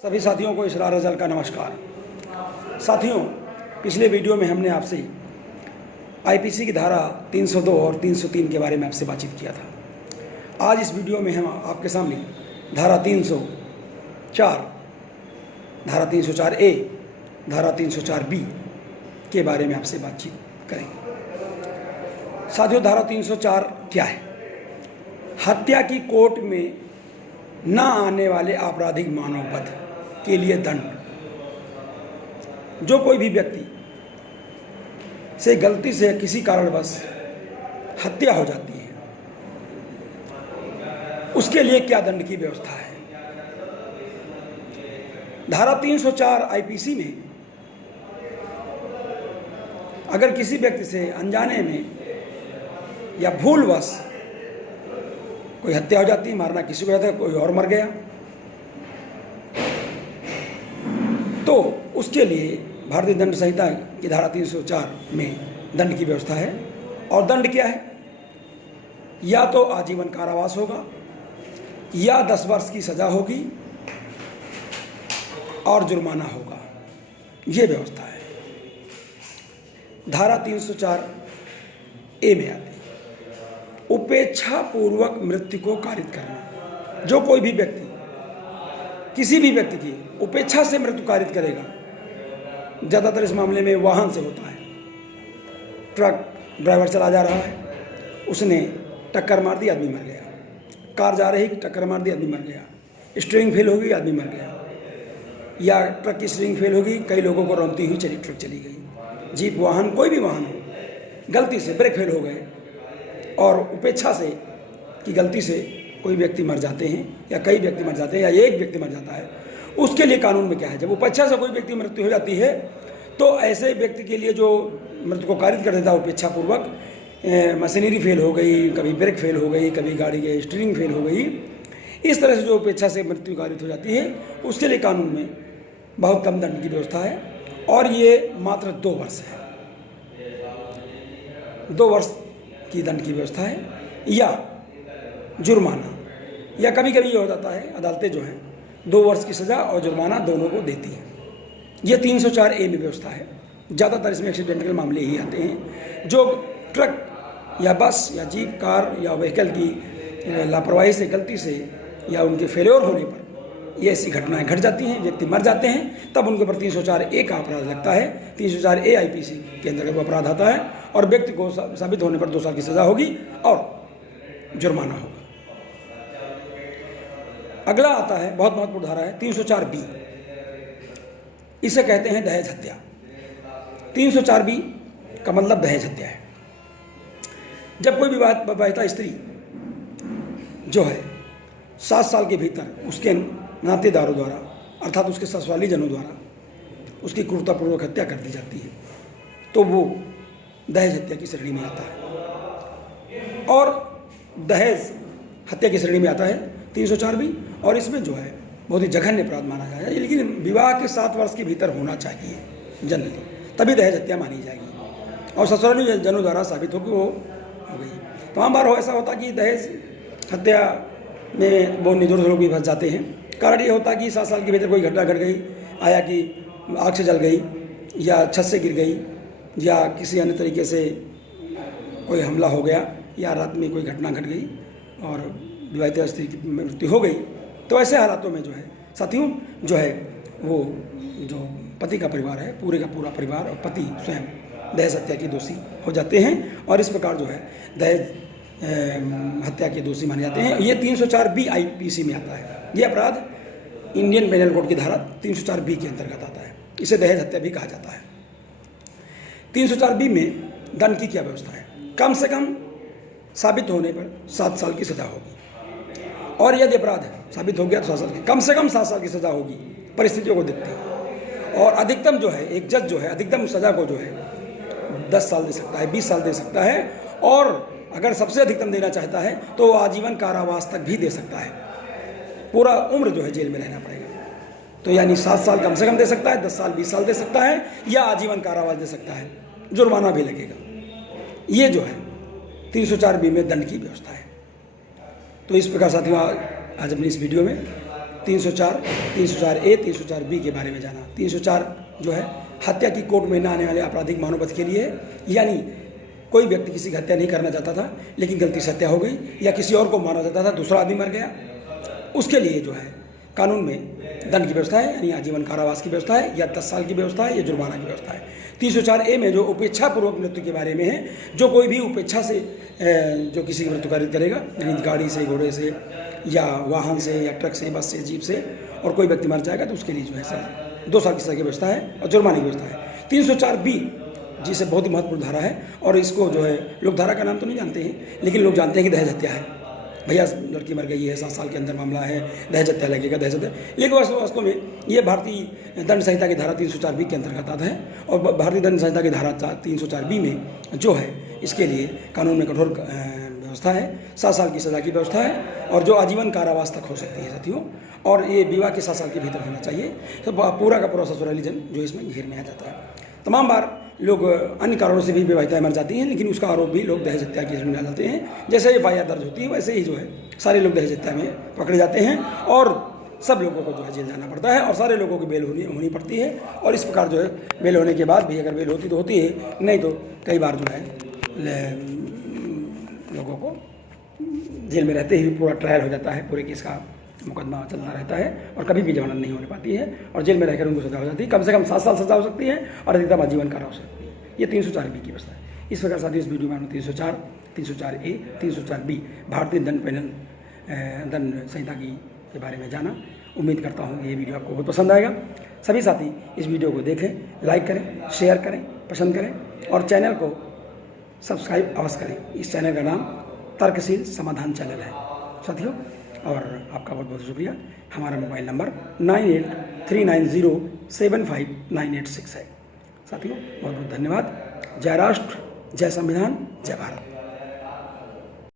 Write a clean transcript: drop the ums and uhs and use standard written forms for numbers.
सभी साथियों को इसरार अज़ल का नमस्कार। साथियों, पिछले वीडियो में हमने आपसे आईपीसी की धारा 302 और 303 के बारे में आपसे बातचीत किया था। आज इस वीडियो में हम आपके सामने धारा 304, धारा 304A, धारा 304B के बारे में आपसे बातचीत करेंगे। साथियों, धारा 304 क्या है? हत्या की कोर्ट में न आने वाले आपराधिक मानववध के लिए दंड। जो कोई भी व्यक्ति से गलती से किसी कारणवश हत्या हो जाती है, उसके लिए क्या दंड की व्यवस्था है? धारा 304 आईपीसी में अगर किसी व्यक्ति से अनजाने में या भूलवश कोई हत्या हो जाती है, मारना किसी को जाता है, कोई और मर गया, तो उसके लिए भारतीय दंड संहिता की धारा 304 में दंड की व्यवस्था है। और दंड क्या है? या तो आजीवन कारावास होगा, या 10 वर्ष की सजा होगी और जुर्माना होगा। ये व्यवस्था है। धारा 304A में आती है उपेक्षा पूर्वक मृत्यु को कारित करना। जो कोई भी व्यक्ति किसी भी व्यक्ति की उपेक्षा से मृत्यु कारित करेगा, ज़्यादातर इस मामले में वाहन से होता है। ट्रक ड्राइवर चला जा रहा है, उसने टक्कर मार दी, आदमी मर गया। कार जा रही, टक्कर मार दी, आदमी मर गया। स्टीयरिंग फेल हो गई, आदमी मर गया। या ट्रक की स्टीयरिंग फेल हो गई, कई लोगों को रौंदती हुई चली ट्रक चली गई। जीप वाहन, कोई भी वाहन हो, गलती से ब्रेक फेल हो गए और उपेक्षा से की गलती से कोई व्यक्ति मर जाते हैं, या कई व्यक्ति मर जाते हैं, या एक व्यक्ति मर जाता है, उसके लिए कानून में क्या है? जब उपेक्षा से कोई व्यक्ति मृत्यु हो जाती है, तो ऐसे व्यक्ति के लिए जो मृत्यु को कारित कर देता है उपेक्षापूर्वक, मशीनरी फेल हो गई, कभी ब्रेक फेल हो गई, कभी गाड़ी की स्टीयरिंग फेल हो गई, इस तरह से जो उपेक्षा से मृत्यु कारित हो जाती है, उसके लिए कानून में बहुत कम दंड की व्यवस्था है। और ये मात्र 2 वर्ष है। 2 वर्ष की दंड की व्यवस्था है, या जुर्माना, या कभी कभी ये हो जाता है, अदालतें जो हैं 2 वर्ष की सज़ा और जुर्माना दोनों को देती हैं। ये 304A में व्यवस्था है। ज़्यादातर इसमें एक्सीडेंटल मामले ही आते हैं। जो ट्रक या बस या जीप, कार या व्हीकल की लापरवाही से, गलती से या उनके फेल्योर होने पर ये ऐसी घटनाएं घट जाती हैं, व्यक्ति मर जाते हैं, तब उनके ऊपर 304A का अपराध लगता है। 304A आईपीसी के अंतर्गत वो अपराध आता है, और व्यक्ति को साबित होने पर 2 साल की सज़ा होगी और जुर्माना होगा। अगला आता है, बहुत महत्वपूर्ण धारा है, 304B। इसे कहते हैं दहेज हत्या। 304B का मतलब दहेज हत्या है। जब कोई विवाहिता स्त्री जो है 7 साल के भीतर उसके नातेदारों द्वारा, अर्थात उसके ससुराली जनों द्वारा उसकी क्रूरतापूर्वक हत्या कर दी जाती है, तो वो दहेज हत्या की श्रेणी में आता है। और दहेज हत्या की श्रेणी में आता है 304B। और इसमें जो है बहुत ही जघन्य अपराध माना जाएगा, लेकिन विवाह के 7 वर्ष के भीतर होना चाहिए जनरली, तभी दहेज हत्या मानी जाएगी। और ससुराली जनों द्वारा साबित हो कि वो हो गई। तमाम बार ऐसा होता कि दहेज हत्या में बहुत निर्दोष लोग भी फंस जाते हैं। कारण ये होता कि 7 साल के भीतर कोई घटना घट गई, आया कि आग से जल गई, या छत से गिर गई, या किसी अन्य तरीके से कोई हमला हो गया, या रात में कोई घटना घट गई और विवाहित स्त्री की मृत्यु हो गई। तो ऐसे हालातों में जो है साथियों, जो है वो जो पति का परिवार है, पूरे का पूरा परिवार और पति स्वयं दहेज हत्या के दोषी हो जाते हैं, और इस प्रकार जो है दहेज हत्या के दोषी माने जाते हैं। ये 304B आईपीसी में आता है। ये अपराध इंडियन पेनल कोड की धारा 304B के अंतर्गत आता है। इसे दहेज हत्या भी कहा जाता है। 304B में दंड की क्या व्यवस्था है? कम से कम साबित होने पर 7 साल की सज़ा होगी, और यदि अपराध है साबित हो गया तो 7 साल की, कम से कम 7 साल की सज़ा होगी, परिस्थितियों को देखते हुए। और अधिकतम जो है, एक जज जो है अधिकतम सज़ा को जो है 10 साल दे सकता है, 20 साल दे सकता है, और अगर सबसे अधिकतम देना चाहता है तो आजीवन कारावास तक भी दे सकता है। पूरा उम्र जो है जेल में रहना पड़ेगा। तो यानी 7 साल कम से कम दे सकता है, 10 साल 20 साल दे सकता है, या आजीवन कारावास दे सकता है, जुर्माना भी लगेगा। ये जो है 304B में दंड की व्यवस्था है। तो इस प्रकार साथियों, आज अपनी इस वीडियो में 304, 304A, 304B के बारे में जाना। 304 जो है हत्या की कोर्ट में न आने वाले आपराधिक मानववध के लिए है, यानी कोई व्यक्ति किसी की हत्या नहीं करना चाहता था लेकिन गलती से हत्या हो गई, या किसी और को मारना चाहता था, दूसरा आदमी मर गया, उसके लिए जो है कानून में दंड की व्यवस्था है, यानी आजीवन कारावास की व्यवस्था है, या 10 साल की व्यवस्था है, या जुर्माना की व्यवस्था है। 304A में जो उपेक्षापूर्वक मृत्यु के बारे में है, जो कोई भी उपेक्षा से जो किसी की मृत्यु कारित करेगा, यानी गाड़ी से, घोड़े से, या वाहन से, या ट्रक से, बस से, जीप से, और कोई व्यक्ति मर जाएगा तो उसके लिए जो है 2 साल की सजा की व्यवस्था है और जुर्माने की व्यवस्था है। 304B जिसे बहुत ही महत्वपूर्ण धारा है, और इसको जो है लोग धारा का नाम तो नहीं जानते हैं, लेकिन लोग जानते हैं कि दहेज हत्या है। भैया लड़की मर गई है, 7 साल के अंदर मामला है, दहेज हत्या लगेगा, दहेज हत्या। लेकिन वास्तव में ये भारतीय दंड संहिता की धारा 304B के अंतर्गत आता है, और भारतीय दंड संहिता की धारा 304B में जो है इसके लिए कानून में कठोर व्यवस्था है, 7 साल की सज़ा की व्यवस्था है, और जो आजीवन कारावास तक हो सकती है साथियों, और ये विवाह के 7 साल के भीतर होना चाहिए। तो पूरा का पूरा ससुरालीजन जो इसमें घेर में आ जाता है। तमाम बार लोग अन्य कारणों से भी विवाहिताएं मर जाती हैं, लेकिन उसका आरोप भी लोग दहेज हत्या के में डाल जाते हैं। जैसे FIR दर्ज होती है वैसे ही जो है सारे लोग दहेज हत्या में पकड़े जाते हैं, और सब लोगों को जो है जेल जाना पड़ता है, और सारे लोगों की बेल होनी पड़ती है। और इस प्रकार जो है बेल होने के बाद भी अगर बेल होती तो होती है, नहीं तो कई बार जो है लोगों को जेल में रहते ही पूरा ट्रायल हो जाता है, पूरे केस का मुकदमा चलता रहता है, और कभी भी जमानत नहीं होने पाती है, और जेल में रहकर उनको सजा हो जाती है। कम से कम 7 साल सजा हो सकती है, और अधिकतम आजीवन कारावास हो सकती है। ये 304B की व्यवस्था है। इस प्रकार साथियों इस वीडियो में हमने 304, 304A, 304B भारतीय दंड संहिता के बारे में जाना। उम्मीद करता हूँ कि ये वीडियो आपको बहुत पसंद आएगा। सभी साथी इस वीडियो को देखें, लाइक करें, शेयर करें, पसंद करें, और चैनल को सब्सक्राइब अवश्य करें। इस चैनल का नाम तर्कशील समाधान चैनल है साथियों, और आपका बहुत बहुत शुक्रिया। हमारा मोबाइल नंबर 9839075986 है साथियों। बहुत बहुत धन्यवाद। जय राष्ट्र, जय संविधान, जय भारत।